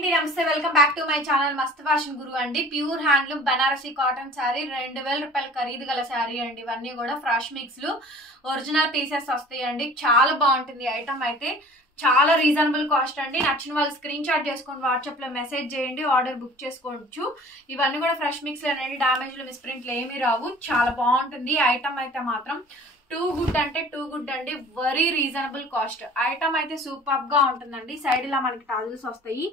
అండి నమస్తే welcome back to my channel మస్త్ ఫ్యాషన్ గురు అండి. Pure handloom Banarasi cotton sari 2000 రూపాయల ఖరీదు గల శారీ అండి. ఇవన్నీ కూడా ఫ్రెష్ మిక్స్ లు ఒరిజినల్ పీసెస్ వస్తాయండి. చాలా బాగుంటుంది ఐటమ్ అయితే, చాలా రీజనబుల్ కాస్ట్ అండి. నచ్చిన వాళ్ళు స్క్రీన్ షాట్ చేసుకొని వాట్సాప్ లో మెసేజ్ చేయండి, ఆర్డర్ బుక్ చేసుకోవచ్చు. ఇవన్నీ కూడా ఫ్రెష్ మిక్స్ అండి, డామేజ్లు మిస్ప్రింట్లు ఏమీ రావు. చాలా బాగుంటుంది ఐటమ్ అయితే మాత్రం. టూ గుడ్ అంటే టూ గుడ్ అండి, వెరీ రీజనబుల్ కాస్ట్. ఐటమ్ అయితే సూపర్ గా ఉంటుందండి. సైడ్ ఇలా మనకి టాజిల్స్ వస్తాయి,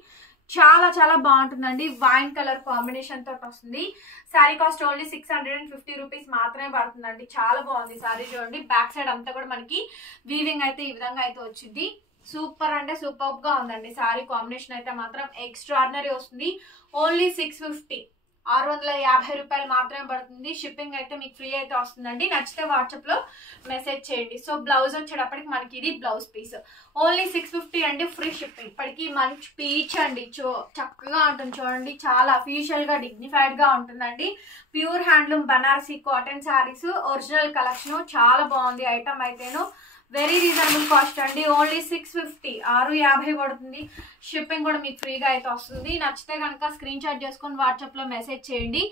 చాలా చాలా బాగుంటుందండి. వైన్ కలర్ కాంబినేషన్ తోటి వస్తుంది. శారీ కాస్ట్ ఓన్లీ 650 రూపీస్ మాత్రమే పడుతుందండి. చాలా బాగుంది శారీ. చూడండి బ్యాక్ సైడ్ అంతా కూడా మనకి వీవింగ్ అయితే ఈ విధంగా అయితే వచ్చింది. సూపర్ అంటే సూపర్ గా ఉందండి. శారీ కాంబినేషన్ అయితే మాత్రం ఎక్స్ట్రాడినరీ వస్తుంది. ఓన్లీ 650 రూపాయలు మాత్రమే పడుతుంది. షిప్పింగ్ అయితే మీకు ఫ్రీ అయితే వస్తుందండి. నచ్చితే వాట్సాప్ లో మెసేజ్ చేయండి. సో బ్లౌజ్ వచ్చేటప్పటికి మనకి ఇది బ్లౌజ్ పీస్ ఓన్లీ 650 అండి, ఫ్రీ షిప్పింగ్. ఇప్పటికి మంచి పీచ్ అండి, చక్కగా ఉంటుంది చూడండి. చాలా అఫీషియల్ గా డిగ్నిఫైడ్ గా ఉంటుందండి. Pure handloom Banarasi cotton saris original collection. చాలా బాగుంది ఐటమ్ అయితేను. వెరీ రీజనబుల్ కాస్ట్ అండి. ఓన్లీ 650 పడుతుంది. షిప్పింగ్ కూడా మీకు ఫ్రీగా అయితే వస్తుంది. నచ్చితే కనుక స్క్రీన్ షాట్ చేసుకొని వాట్సాప్ లో మెసేజ్ చేయండి.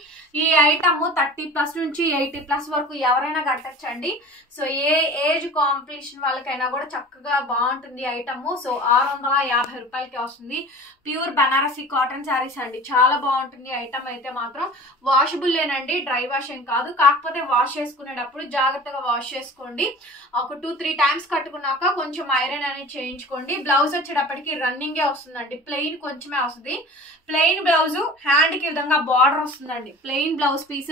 ఈ ఐటమ్ 30+ నుంచి 80+ వరకు ఎవరైనా కట్టచ్చండి. సో ఏ ఏజ్ కాంపిటీషన్ వాళ్ళకైనా కూడా చక్కగా బాగుంటుంది ఐటమ్. సో 650 రూపాయలకి వస్తుంది. ప్యూర్ బనారసి కాటన్ శారీస్ అండి. చాలా బాగుంటుంది ఐటమ్ అయితే మాత్రం. వాషబుల్ లేనండి, డ్రై వాష్ ఏం కాదు. కాకపోతే వాష్ చేసుకునేటప్పుడు జాగ్రత్తగా వాష్ చేసుకోండి. ఒక 2-3 టైమ్స్ కట్టుకున్నాక కొంచెం ఐరన్ అనేది చేయించుకోండి. బ్లౌజ్ వచ్చేటప్పటికి రన్నింగే వస్తుందండి, ప్లెయిన్ కొంచెమే వస్తుంది. ప్లెయిన్ బ్లౌజ్ హ్యాండ్ కి విధంగా బార్డర్ వస్తుందండి. ప్లెయిన్ బ్లౌజ్ పీస్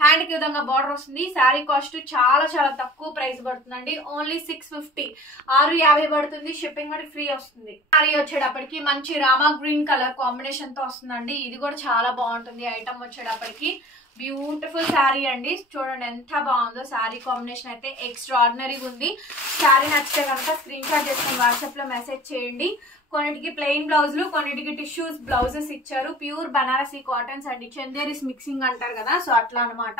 హ్యాండ్ కి విధంగా బార్డర్ వస్తుంది. శారీ కాస్ట్ చాలా చాలా తక్కువ ప్రైస్ పడుతుందండి. ఓన్లీ 650 పడుతుంది. షిప్పింగ్ కూడా ఫ్రీ వస్తుంది. శారీ వచ్చేటప్పటికి మంచి రామా గ్రీన్ కలర్ కాంబినేషన్ తో వస్తుందండి. ఇది కూడా చాలా బాగుంటుంది ఐటమ్ వచ్చేటప్పటికి. బ్యూటిఫుల్ శారీ అండి. చూడండి ఎంత బాగుందో. శారీ కాంబినేషన్ అయితే ఎక్స్ట్రాడినరీగా ఉంది. శారీ నచ్చితే కనుక స్క్రీన్ షాట్ చేసుకుని వాట్సాప్ లో మెసేజ్ చేయండి. కొన్నిటికి ప్లెయిన్ బ్లౌజులు, కొన్నిటికి టిష్యూస్ బ్లౌజెస్ ఇచ్చారు. ప్యూర్ బనారసి కాటన్స్ అండి. చందేరీస్ మిక్సింగ్ అంటారు కదా, సో అట్లా అనమాట.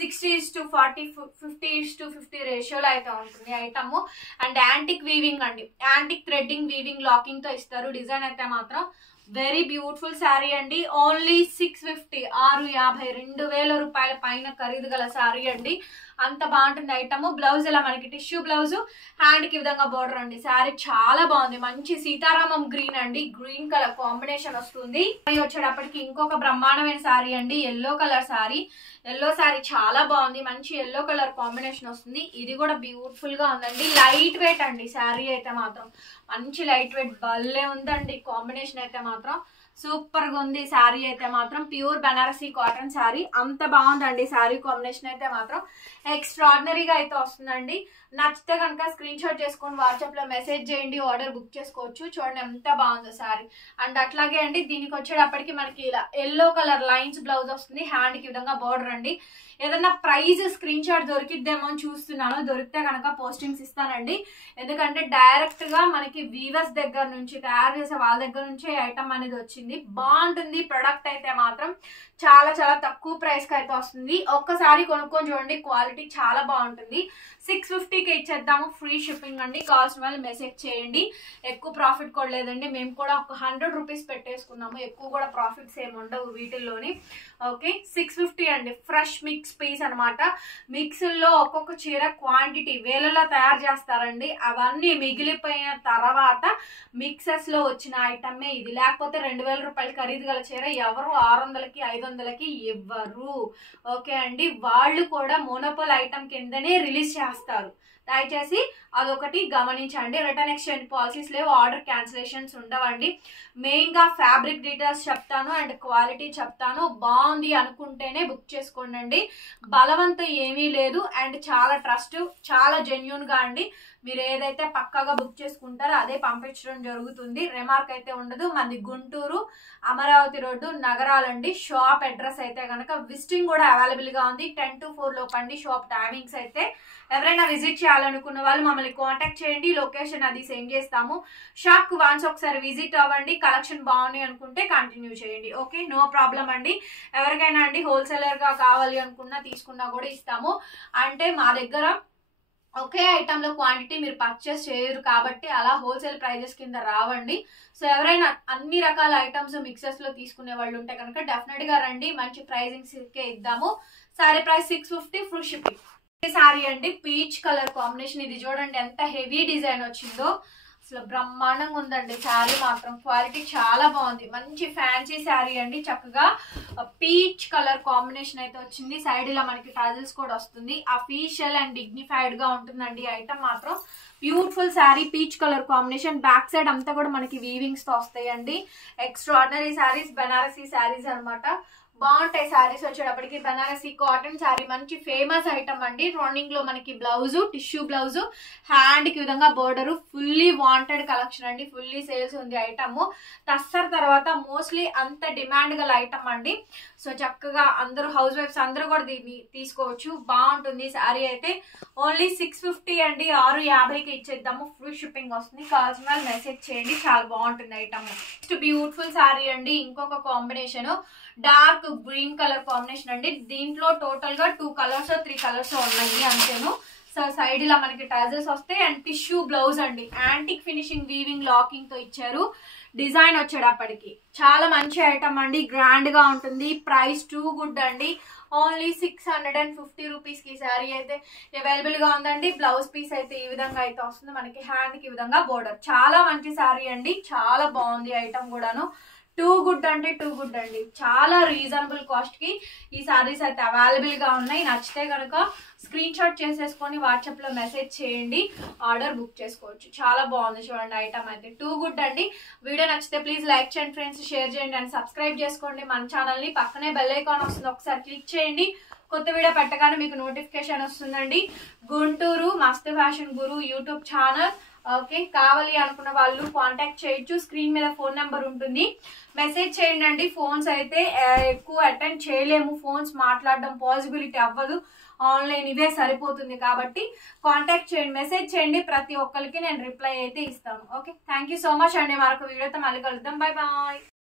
60:40, 50:50 రేషియోలో అయితే ఉంటుంది ఐటమ్. అండ్ యాంటిక్ వీవింగ్ అండి, యాంటిక్ థ్రెడ్డింగ్ వీవింగ్ లాకింగ్ తో ఇస్తారు. డిజైన్ అయితే మాత్రం వెరీ బ్యూటిఫుల్ శారీ అండి. ఓన్లీ 650 2000 రూపాయల పైన ఖరీదు గల శారీ అండి. అంత బాగుంటుంది ఐటమ్. బ్లౌజ్ ఇలా మనకి టిష్యూ బ్లౌజ్, హ్యాండ్ కి విధంగా బోర్డర్ అండి. శారీ చాలా బాగుంది. మంచి సీతారామం గ్రీన్ అండి, గ్రీన్ కలర్ కాంబినేషన్ వస్తుంది. వచ్చేటప్పటికి ఇంకొక బ్రహ్మాండమైన శారీ అండి, yellow colour sari. Yellow sari చాలా బాగుంది. మంచి ఎల్లో కలర్ కాంబినేషన్ వస్తుంది. ఇది కూడా బ్యూటిఫుల్ గా ఉందండి. లైట్ వెయిట్ అండి శారీ అయితే మాత్రం. మంచి లైట్ వెయిట్ భలే ఉందండి. కాంబినేషన్ అయితే మాత్రం సూపర్ గా ఉంది శారీ అయితే మాత్రం. Pure Banarasi cotton sari. అంత బాగుందండి శారీ కాంబినేషన్ అయితే మాత్రం. ఎక్స్ట్రాడినరీగా అయితే వస్తుందండి. నచ్చితే కనుక స్క్రీన్ షాట్ చేసుకొని వాట్సాప్ లో మెసేజ్ చేయండి, ఆర్డర్ బుక్ చేసుకోవచ్చు. చూడండి ఎంత బాగుందో శారీ. అండ్ అట్లాగే అండి దీనికి వచ్చేటప్పటికి మనకి ఇలా ఎల్లో కలర్ లైన్స్ బ్లౌజ్ వస్తుంది. హ్యాండ్ కి విధంగా బోర్డర్ అండి. ఏదన్నా ప్రైజ్ స్క్రీన్ షాట్ దొరికిద్దేమో అని చూస్తున్నాను. దొరికితే కనుక పోస్టింగ్స్ ఇస్తానండి. ఎందుకంటే డైరెక్ట్ గా మనకి వీవర్స్ దగ్గర నుంచి, తయారు చేసే వాళ్ళ దగ్గర నుంచి ఐటమ్ అనేది వచ్చింది. బాగుంటుంది ప్రొడక్ట్ అయితే మాత్రం. చాలా చాలా తక్కువ ప్రైస్ కి అయితే వస్తుంది. ఒక్కసారి కొనుక్కొని చూడండి, క్వాలిటీ చాలా బాగుంటుంది. 650కి ఇచ్చేద్దాము, ఫ్రీ షిప్పింగ్ అండి. కావాల్సిన వాళ్ళు మెసేజ్ చేయండి. ఎక్కువ ప్రాఫిట్ కూడా లేదండి. మేము కూడా ఒక 100 రూపీస్ పెట్టేసుకున్నాము. ఎక్కువ కూడా ప్రాఫిట్స్ ఏమి ఉండవు వీటిల్లోని. ఓకే, 650 అండి. ఫ్రెష్ మిక్స్ పీస్ అనమాట. మిక్స్ లో ఒక్కొక్క చీర క్వాంటిటీ వేలలో తయారు చేస్తారండి. అవన్నీ మిగిలిపోయిన తర్వాత మిక్సెస్ లో వచ్చిన ఐటమే ఇది. లేకపోతే 2000 రూపాయలు ఖరీదు గల చీర ఎవరు 600కి 500కి ఇవ్వరు. ఓకే అండి, వాళ్ళు కూడా మోనోపోల్ ఐటమ్ కిందనే రిలీజ్ చేస్తారు. దయచేసి అదొకటి గమనించండి. రిటర్న్ ఎక్స్చేంజ్ పాలసీస్ లేవు, ఆర్డర్ క్యాన్సిలేషన్స్ ఉండవండి. మెయిన్ గా ఫ్యాబ్రిక్ డీటెయిల్స్ చెప్తాను అండ్ క్వాలిటీ చెప్తాను. బాగుంది అనుకుంటేనే బుక్ చేసుకోండి. బలవంతం ఏమీ లేదు. అండ్ చాలా ట్రస్ట్, చాలా జెన్యూన్ గా అండి. మీరు ఏదైతే పక్కాగా బుక్ చేసుకుంటారో అదే పంపించడం జరుగుతుంది. రిమార్క్ అయితే ఉండదు. మనది గుంటూరు అమరావతి రోడ్డు నగరాలండి. షాప్ అడ్రస్ అయితే కనుక విజిటింగ్ కూడా అవైలబుల్ గా ఉంది. 10 to 4 లోపండి షాప్ టైమింగ్స్ అయితే. ఎవరైనా విజిట్ చేయాలనుకున్న వాళ్ళు మమ్మల్ని కాంటాక్ట్ చేయండి. లొకేషన్ అది సెండ్ చేస్తాము. షాప్ కు వన్స్ ఒకసారి విజిట్ అవ్వండి. కలెక్షన్ బాగుంది అనుకుంటే కంటిన్యూ చేయండి. ఓకే, నో ప్రాబ్లం అండి. ఎవరికైనా అండి హోల్సేలర్ గా కావాలి అనుకున్నా తీసుకున్నా కూడా ఇస్తాము. అంటే మా దగ్గర ఒకే ఐటమ్ లో క్వాంటిటీ మీరు పర్చేస్ చేయరు కాబట్టి అలా హోల్సేల్ ప్రైజెస్ కింద రావండి. సో ఎవరైనా అన్ని రకాల ఐటమ్స్ మిక్సెస్ లో తీసుకునే వాళ్ళు ఉంటే కనుక డెఫినెట్ గా రండి, మంచి ప్రైజింగ్స్ కే ఇద్దాము. Sorry price 650 free shipping. Sorry అండి పీచ్ కలర్ కాంబినేషన్, ఇది చూడండి ఎంత హెవీ డిజైన్ వచ్చిందో, అసలు బ్రహ్మాండంగా ఉందండి. శారీ మాత్రం క్వాలిటీ చాలా బాగుంది, మంచి ఫ్యాన్సీ శారీ అండి. చక్కగా పీచ్ కలర్ కాంబినేషన్ అయితే వచ్చింది. సైడ్ ఇలా మనకి టజల్స్ కూడా వస్తుంది. అఫీషియల్ అండ్ డిగ్నిఫైడ్ గా ఉంటుందండి ఐటమ్ మాత్రం. Beautiful sari, peach colour combination. Back side అంతా కూడా మనకి వీవింగ్స్ తో వస్తాయండి. ఎక్స్ట్రాడినరీ శారీస్, బనారసీ శారీస్ అనమాట. బాగుంటాయి శారీస్ వచ్చేటప్పటికి. బనారసీ కాటన్ శారీ మంచి ఫేమస్ ఐటమ్ అండి. రన్నింగ్ లో మనకి బ్లౌజ్, టిష్యూ బ్లౌజ్, హ్యాండ్ కి విధంగా బోర్డర్, ఫుల్లీ వాంటెడ్ కలెక్షన్ అండి. ఫుల్లీ సేల్స్ ఉంది ఐటమ్. తస్సర్ తర్వాత మోస్ట్లీ అంత డిమాండ్ గల ఐటమ్ అండి. సో చక్కగా అందరూ హౌస్ వైఫ్స్ అందరూ కూడా దీన్ని తీసుకోవచ్చు. బాగుంటుంది శారీ అయితే. ఓన్లీ 650 అండి, 650కి ఇచ్చేద్దాము. ఫ్రీ షిప్పింగ్ వస్తుంది. కావాల్సిన వాళ్ళు మెసేజ్ చేయండి, చాలా బాగుంటుంది ఐటమ్. నెక్స్ట్ బ్యూటిఫుల్ శారీ అండి. ఇంకొక combination dark green colour combination అండి. దీంట్లో టోటల్ గా 2 కలర్స్ 3 కలర్స్ ఉన్నాయి అంతేను. సో సైడ్ ఇలా మనకి టజల్స్ వస్తాయి అండ్ టిష్యూ బ్లౌజ్ అండి. యాంటిక్ ఫినిషింగ్ వీవింగ్ లాకింగ్ తో ఇచ్చారు. డిజైన్ వచ్చేటప్పటికి చాలా మంచి ఐటమ్ అండి, గ్రాండ్ గా ఉంటుంది. ప్రైస్ టూ గుడ్ అండి. ఓన్లీ 650 రూపీస్ కి శారీ అయితే అవైలబుల్ గా ఉందండి. బ్లౌజ్ పీస్ అయితే ఈ విధంగా అయితే వస్తుంది మనకి. హ్యాండ్ కి ఈ విధంగా బోర్డర్. చాలా మంచి శారీ అండి, చాలా బాగుంది ఐటమ్ కూడాను. టూ గుడ్ అంటే టూ గుడ్ అండి. చాలా రీజనబుల్ కాస్ట్ కి ఈ సారీస్ అయితే అవైలబుల్ గా ఉన్నాయి. నచ్చితే కనుక స్క్రీన్ షాట్ చేసేసుకొని వాట్సాప్ లో మెసేజ్ చేయండి, ఆర్డర్ బుక్ చేసుకోవచ్చు. చాలా బాగుంది చూడండి ఐటమ్ అయితే. టూ గుడ్ అండి. వీడియో నచ్చితే ప్లీజ్ లైక్ చేయండి ఫ్రెండ్స్, షేర్ చేయండి అండ్ సబ్స్క్రైబ్ చేసుకోండి మన ఛానల్ ని. పక్కనే బెల్ ఐకాన్ వస్తుంది, ఒకసారి క్లిక్ చేయండి. కొత్త వీడియో పెట్టగానే మీకు నోటిఫికేషన్ వస్తుందండి. గుంటూరు మస్త్ ఫ్యాషన్ గురు యూట్యూబ్ ఛానల్. ఓకే, కావాలి అనుకున్న వాళ్ళు కాంటాక్ట్ చేయొచ్చు. స్క్రీన్ మీద ఫోన్ నెంబర్ ఉంటుంది, మెసేజ్ చేయండి అండి. ఫోన్స్ అయితే ఎక్కువ అటెండ్ చేయలేము, ఫోన్స్ మాట్లాడడం పాసిబిలిటీ అవ్వదు. ఆన్లైన్ ఇవే సరిపోతుంది కాబట్టి కాంటాక్ట్ చేయండి, మెసేజ్ చేయండి. ప్రతి ఒక్కరికి నేను రిప్లై అయితే ఇస్తాను. Okay, thank you so much అండి. మరొక వీడియోతో మళ్ళీ కలుద్దాం. Bye bye.